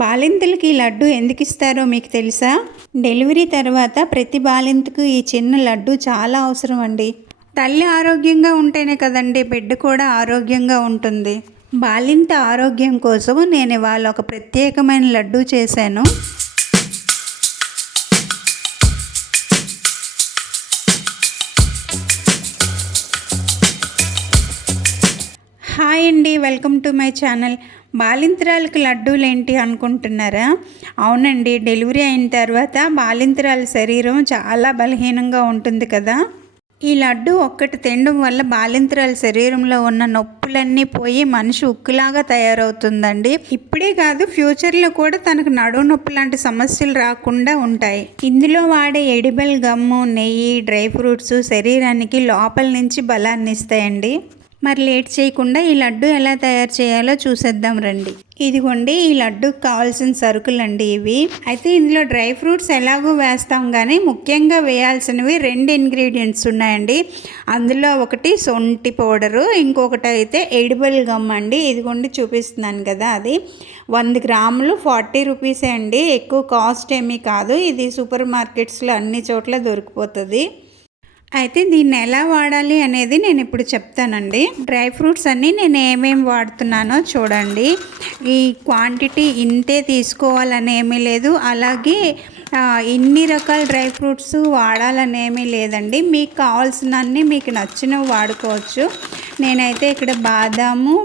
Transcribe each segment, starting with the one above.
బాలింతలకి ఈ లడ్డు ఎందుకు ఇస్తారో మీకు తెలుసా? డెలివరీ తర్వాత ప్రతి బాలింతకు ఈ చిన్న లడ్డు చాలా అవసరం అండి. తల్లి ఆరోగ్యంగా ఉంటేనే కదండి బిడ్డ కూడా ఆరోగ్యంగా ఉంటుంది. బాలింత ఆరోగ్యం కోసం నేను ఇవాళ ఒక ప్రత్యేకమైన లడ్డు చేశాను. హాయ్ అండి, వెల్కమ్ టు మై ఛానల్. బాలింతరాలకు లడ్డూలు ఏంటి అనుకుంటున్నారా? అవునండి, డెలివరీ అయిన తర్వాత బాలింతరాల శరీరం చాలా బలహీనంగా ఉంటుంది కదా. ఈ లడ్డు ఒక్కటి తినడం వల్ల బాలింతరాల శరీరంలో ఉన్న నొప్పులన్నీ పోయి మనిషి ఉక్కులాగా తయారవుతుందండి. ఇప్పుడే కాదు, ఫ్యూచర్లో కూడా తనకు నడుము నొప్పి లాంటి సమస్యలు రాకుండా ఉంటాయి. ఇందులో వాడే ఎడిబుల్ గమ్ము, నెయ్యి, డ్రై ఫ్రూట్స్ శరీరానికి లోపల నుంచి బలాన్ని ఇస్తాయండి. మరి లేట్ చేయకుండా ఈ లడ్డు ఎలా తయారు చేయాలో చూసేద్దాం రండి. ఇదిగోండి ఈ లడ్డుకు కావాల్సిన సరుకులు అండి ఇవి. అయితే ఇందులో డ్రై ఫ్రూట్స్ ఎలాగో వేస్తాం, కానీ ముఖ్యంగా వేయాల్సినవి 2 ఇంగ్రీడియంట్స్ ఉన్నాయండి. అందులో ఒకటి సొంటి పౌడరు, ఇంకొకటి అయితే ఎడిబుల్ గమ్ అండి. ఇదిగోండి చూపిస్తున్నాను కదా, అది 100 గ్రాములు 40 రూపీసే అండి. ఎక్కువ కాస్ట్ ఏమీ కాదు. ఇది సూపర్ మార్కెట్స్లో అన్ని చోట్ల దొరికిపోతుంది. అయితే దీన్ని ఎలా వాడాలి అనేది నేను ఇప్పుడు చెప్తానండి. డ్రై ఫ్రూట్స్ అన్నీ నేను ఏమేమి వాడుతున్నానో చూడండి. ఈ క్వాంటిటీ ఇంతే తీసుకోవాలని ఏమీ లేదు, అలాగే ఇన్ని రకాల డ్రై ఫ్రూట్స్ వాడాలని ఏమీ లేదండి. మీకు కావాల్సినన్ని మీకు నచ్చినవి వాడుకోవచ్చు. నేనైతే ఇక్కడ బాదాము,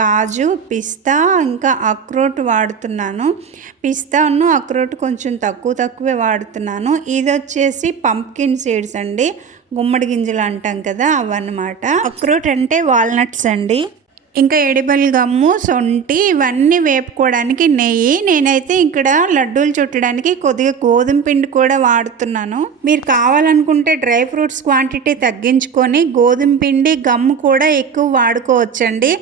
కాజు, పిస్తా, ఇంకా అక్రోట్ వాడుతున్నాను. పిస్తాను అక్రోట్ కొంచెం తక్కువే వాడుతున్నాను. ఇది వచ్చేసి పంప్కిన్ సీడ్స్ అండి, గుమ్మడి గింజలు అంటాం కదా, అవన్నమాట. అక్రోట్ అంటే వాల్నట్స్ అండి. ఇంకా ఎడిబుల్ గమ్ము, సొంటి, ఇవన్నీ వేపుకోవడానికి నెయ్యి. నేనైతే ఇక్కడ లడ్డూలు చుట్టడానికి కొద్దిగా గోధుమ పిండి కూడా వాడుతున్నాను. మీరు కావాలనుకుంటే డ్రై ఫ్రూట్స్ క్వాంటిటీ తగ్గించుకొని గోధుమ పిండి, గమ్ము కూడా ఎక్కువ వాడుకోవచ్చండి.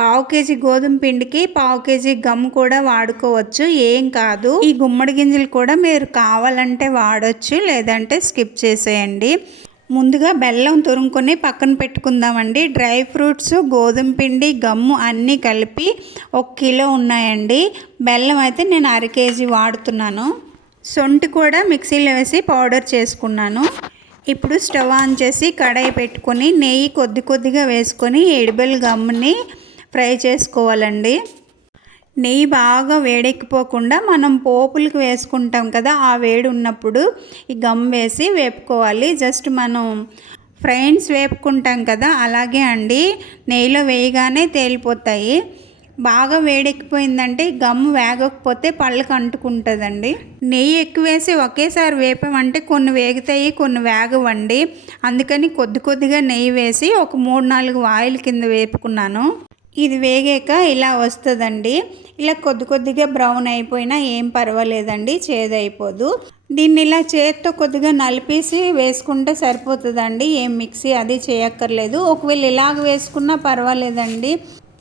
1/2 కేజీ గోధుమ పిండికి 1/2 కేజీ గమ్ము కూడా వాడుకోవచ్చు, ఏం కాదు. ఈ గుమ్మడి గింజలు కూడా మీరు కావాలంటే వాడచ్చు, లేదంటే స్కిప్ చేసేయండి. ముందుగా బెల్లం తురుముకొని పక్కన పెట్టుకుందామండి. డ్రై ఫ్రూట్స్, గోధుమ పిండి, గమ్ము అన్నీ కలిపి 1 కిలో ఉన్నాయండి. బెల్లం అయితే నేను 1/2 కేజీ వాడుతున్నాను. సొంటి కూడా మిక్సీలో వేసి పౌడర్ చేసుకున్నాను. ఇప్పుడు స్టవ్ ఆన్ చేసి కడాయి పెట్టుకొని నెయ్యి కొద్దిగా వేసుకొని ఎడిబుల్ గమ్ని ఫ్రై చేసుకోవాలండి. నెయ్యి బాగా వేడెక్కిపోకుండా మనం పోపులకు వేసుకుంటాం కదా, ఆ వేడి ఉన్నప్పుడు ఈ గమ్ వేసి వేపుకోవాలి. జస్ట్ మనం ఫ్రైన్స్ వేపుకుంటాం కదా, అలాగే అండి. నెయ్యిలో వేయగానే తేలిపోతాయి. బాగా వేడెక్కిపోయిందంటే గమ్ము వేగకపోతే పళ్ళకు అంటుకుంటుందండి. నెయ్యి ఎక్కువ వేసి ఒకేసారి వేపామంటే కొన్ని వేగుతాయి, కొన్ని వేగవండి. అందుకని కొద్దిగా నెయ్యి వేసి ఒక 3-4 వాయిల్ కింద వేపుకున్నాను. ఇది వేగాక ఇలా వస్తుందండి. ఇలా కొద్దిగా బ్రౌన్ అయిపోయినా ఏం పర్వాలేదండి, చేదైపోదు. దీన్ని ఇలా చేత్తో కొద్దిగా నలిపేసి వేసుకుంటే సరిపోతుందండి. ఏం మిక్సీ అది చేయక్కర్లేదు. ఒకవేళ ఇలాగ వేసుకున్నా పర్వాలేదండి.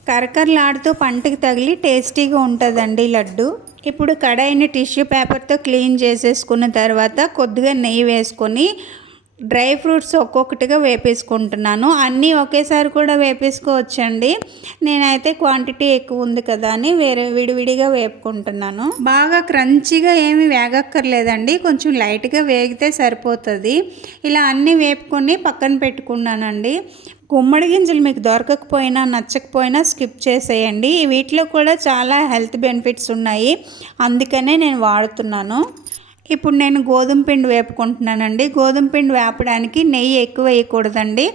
కరకరలాడుతూ పంటకి తగిలి టేస్టీగా ఉంటుందండి లడ్డు. ఇప్పుడు కడాయిని టిష్యూ పేపర్తో క్లీన్ చేసేసుకున్న తర్వాత కొద్దిగా నెయ్యి వేసుకొని డ్రై ఫ్రూట్స్ ఒక్కొక్కటిగా వేపేసుకుంటున్నాను. అన్నీ ఒకేసారి కూడా వేపేసుకోవచ్చండి. నేనైతే క్వాంటిటీ ఎక్కువ ఉంది కదా అని విడివిడిగా వేపుకుంటున్నాను. బాగా క్రంచీగా ఏమి వేగక్కర్లేదండి, కొంచెం లైట్గా వేగితే సరిపోతుంది. ఇలా అన్నీ వేపుకొని పక్కన పెట్టుకున్నానండి. గుమ్మడి గింజలు మీకు దొరకకపోయినా నచ్చకపోయినా స్కిప్ చేసేయండి. వీటిలో కూడా చాలా హెల్త్ బెనిఫిట్స్ ఉన్నాయి, అందుకనే నేను వాడుతున్నాను. ఇప్పుడు నేను గోధుమ పిండి వేపుకుంటున్నానండి. గోధుమ పిండి వేపడానికి నెయ్యి ఎక్కువ వేయకూడదండి,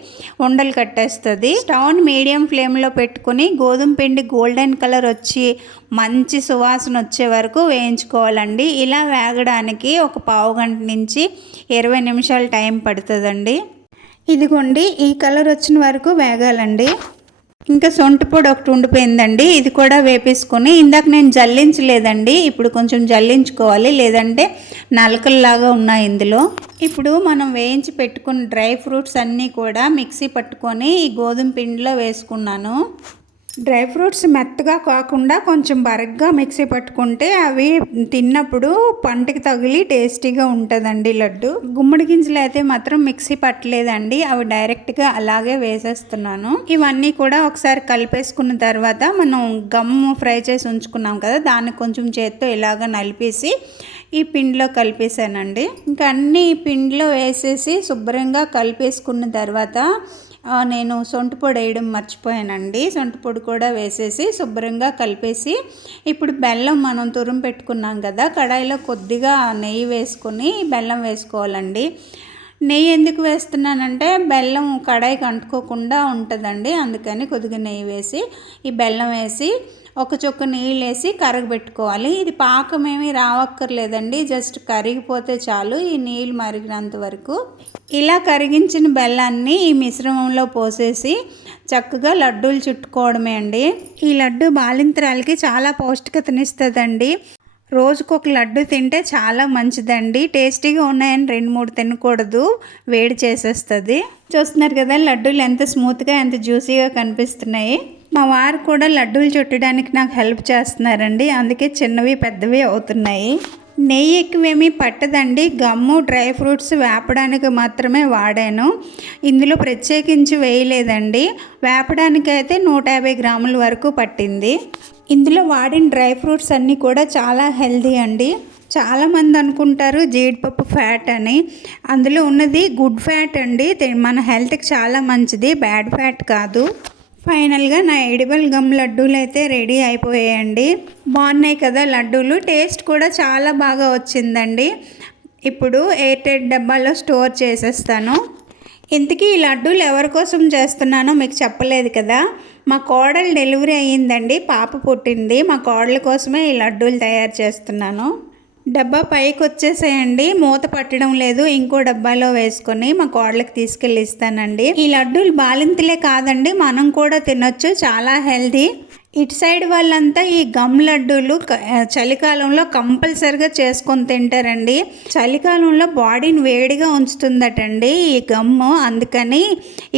ఉండలు కట్టేస్తుంది. స్టవ్ని మీడియం ఫ్లేమ్లో పెట్టుకుని గోధుమ పిండి గోల్డెన్ కలర్ వచ్చి మంచి సువాసన వచ్చే వరకు వేయించుకోవాలండి. ఇలా వేగడానికి ఒక 1/2 గంట నుంచి 20 నిమిషాలు టైం పడుతుందండి. ఇదిగోండి ఈ కలర్ వచ్చిన వరకు వేగాలండి. ఇంకా సొంటి పొడి ఒకటి ఉండిపోయిందండి, ఇది కూడా వేపేసుకొని, ఇందాక నేను జల్లించలేదండి, ఇప్పుడు కొంచెం జల్లించుకోవాలి, లేదంటే నలకల్లాగా ఉన్నాయి ఇందులో. ఇప్పుడు మనం వేయించి పెట్టుకున్న డ్రై ఫ్రూట్స్ అన్నీ కూడా మిక్సీ పట్టుకొని ఈ గోధుమ పిండిలో వేసుకున్నాను. డ్రై ఫ్రూట్స్ మెత్తగా కాకుండా కొంచెం బరగ్గా మిక్సీ పట్టుకుంటే అవి తిన్నప్పుడు పంటికి తగిలి టేస్టీగా ఉంటుందండి లడ్డు. గుమ్మడి గింజలు అయితే మాత్రం మిక్సీ పట్టలేదండి, అవి డైరెక్ట్గా అలాగే వేసేస్తున్నాను. ఇవన్నీ కూడా ఒకసారి కలిపేసుకున్న తర్వాత మనం గమ్ ఫ్రై చేసి ఉంచుకున్నాం కదా, దాన్ని కొంచెం చేత్తో ఇలాగ నలిపేసి ఈ పిండిలో కలిపేసానండి. ఇంకా అన్నీ ఈ పిండిలో వేసేసి శుభ్రంగా కలిపేసుకున్న తర్వాత నేను సొంటి పొడి వేయడం మర్చిపోయానండి. సొంటి పొడి కూడా వేసేసి శుభ్రంగా కలిపేసి ఇప్పుడు బెల్లం మనం తురుము పెట్టుకున్నాం కదా, కడాయిలో కొద్దిగా నెయ్యి వేసుకొని బెల్లం వేసుకోవాలండి. నెయ్యి ఎందుకు వేస్తున్నానంటే బెల్లం కడాయికి అంటుకోకుండా ఉంటుందండి, అందుకని కొద్దిగా నెయ్యి వేసి ఈ బెల్లం వేసి ఒక చుక్క నీళ్ళు వేసి కరగబెట్టుకోవాలి. ఇది పాకం ఏమీ రావక్కర్లేదండి, జస్ట్ కరిగిపోతే చాలు ఈ నీళ్ళు మరిగినంత వరకు. ఇలా కరిగించిన బెల్లాన్ని ఈ మిశ్రమంలో పోసేసి చక్కగా లడ్డూలు చుట్టుకోవడమే అండి. ఈ లడ్డు బాలింతరాలకి చాలా పౌష్టికతనిస్తుందండి. రోజుకొక లడ్డు తింటే చాలా మంచిదండి. టేస్టీగా ఉన్నాయని 2-3 తినకూడదు, వేడి చేసేస్తుంది. చూస్తున్నారు కదా లడ్డూలు ఎంత స్మూత్గా ఎంత జ్యూసీగా కనిపిస్తున్నాయి. మా వారు కూడా లడ్డూలు చుట్టడానికి నాకు హెల్ప్ చేస్తున్నారండి, అందుకే చిన్నవి పెద్దవి అవుతున్నాయి. నెయ్యి ఎక్కువేమీ పట్టదండి, గమ్ము డ్రై ఫ్రూట్స్ వేపడానికి మాత్రమే వాడాను. ఇందులో ప్రత్యేకించి వేయలేదండి. వేపడానికైతే 150 గ్రాముల వరకు పట్టింది. ఇందులో వాడిన డ్రై ఫ్రూట్స్ అన్నీ కూడా చాలా హెల్దీ అండి. చాలామంది అనుకుంటారు జీడిపప్పు ఫ్యాట్ అని, అందులో ఉన్నది గుడ్ ఫ్యాట్ అండి, మన హెల్త్కి చాలా మంచిది, బ్యాడ్ ఫ్యాట్ కాదు. ఫైనల్గా నా ఎడిబుల్ గమ్ లడ్డూలు అయితే రెడీ అయిపోయాయండి. బాగున్నాయి కదా లడ్డూలు, టేస్ట్ కూడా చాలా బాగా వచ్చిందండి. ఇప్పుడు ఎయిర్టైట్ డబ్బాలో స్టోర్ చేసేస్తాను. ఇంతకీ ఈ లడ్డూలు ఎవరి కోసం చేస్తున్నానో మీకు చెప్పలేదు కదా. మా కోడలు డెలివరీ అయ్యిందండి, పాప పుట్టింది, మా కోడల కోసమే ఈ లడ్డూలు తయారు చేస్తున్నాను. డబ్బా పైకి వచ్చేసేయండి, మూత పట్టడం లేదు, ఇంకో డబ్బాలో వేసుకొని మా కోడలకు తీసుకెళ్ళి ఇస్తానండి. ఈ లడ్డూలు బాలింతలే కాదండి, మనం కూడా తినొచ్చు, చాలా హెల్దీ. ఇటు సైడ్ వాళ్ళంతా ఈ గమ్ లడ్డూలు చలికాలంలో కంపల్సరిగా చేసుకొని తింటారండి. చలికాలంలో బాడీని వేడిగా ఉంచుతుందటండి ఈ గమ్ము, అందుకని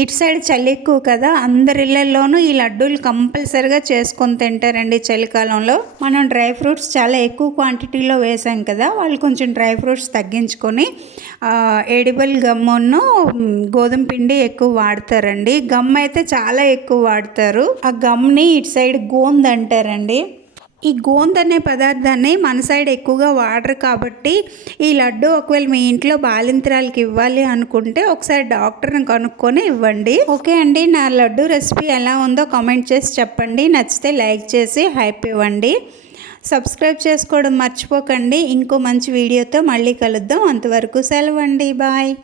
ఇటు సైడ్ చలి ఎక్కువ కదా, అందరి ఇళ్ళల్లోనూ ఈ లడ్డూలు కంపల్సరిగా చేసుకొని తింటారండి చలికాలంలో. మనం డ్రై ఫ్రూట్స్ చాలా ఎక్కువ క్వాంటిటీలో వేసాం కదా, వాళ్ళు కొంచెం డ్రై ఫ్రూట్స్ తగ్గించుకొని ఎడిబుల్ గమ్మును గోధుమ పిండి ఎక్కువ వాడతారండి. గమ్ అయితే చాలా ఎక్కువ వాడతారు. ఆ గమ్ని ఇటు సైడ్ గోంద్ అంటారండి. ఈ గోంద్ అనే పదార్థాన్ని మన సైడ్ ఎక్కువగా వాడరు కాబట్టి ఈ లడ్డు ఒకవేళ మీ ఇంట్లో బాలింతరాలకి ఇవ్వాలి అనుకుంటే ఒకసారి డాక్టర్ని కనుక్కొని ఇవ్వండి. ఓకే అండి, నా లడ్డు రెసిపీ ఎలా ఉందో కామెంట్ చేసి చెప్పండి. నచ్చితే లైక్ చేసి హైప్ ఇవ్వండి. సబ్స్క్రైబ్ చేసుకోవడం మర్చిపోకండి. ఇంకో మంచి వీడియోతో మళ్ళీ కలుద్దాం. అంతవరకు సెలవండి, బాయ్.